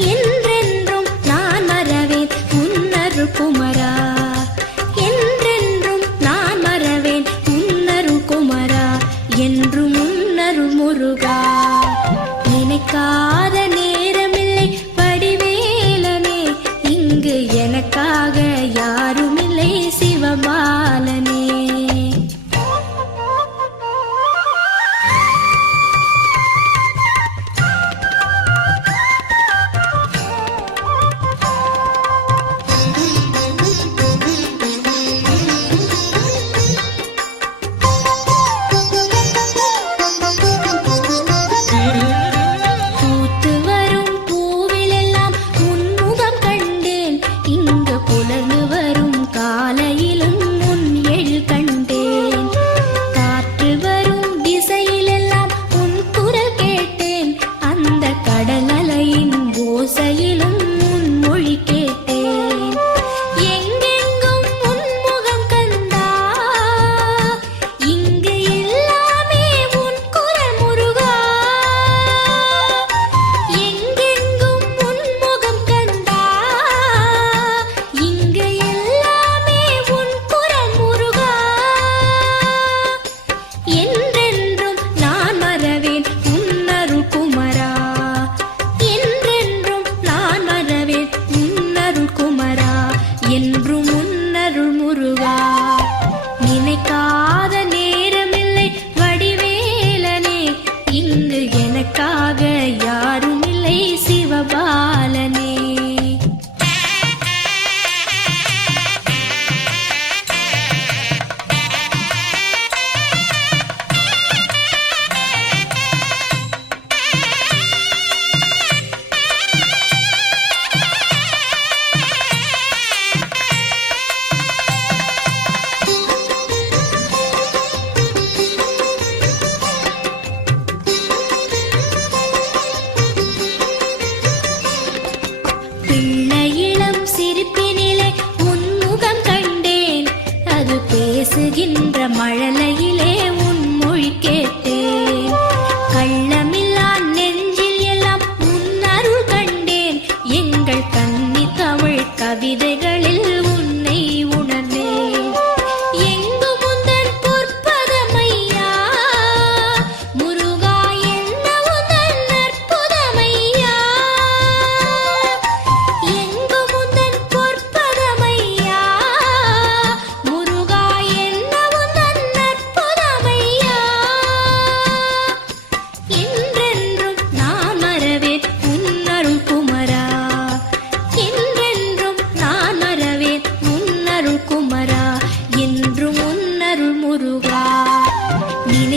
என்றென்றும் நான் மறவேன் உன்னரு குமரா. என்றென்றும் நான் மறவேன் உன்னரு குமரா. என்றும் முன்னரு முருகா. நினைக்காத அருள்முருகா நினைக்கா பெய்கின்ற மழலையிலே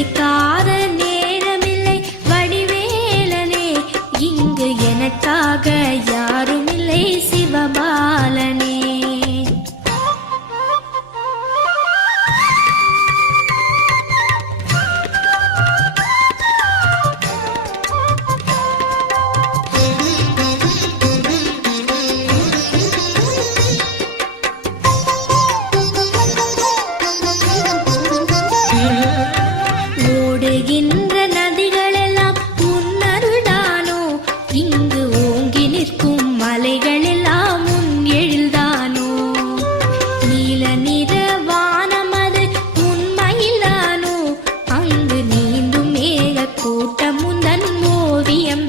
கிடைக்காத நேரமில்லை வடிவேலனே இங்கு எனக்காக தன் ஓவியம்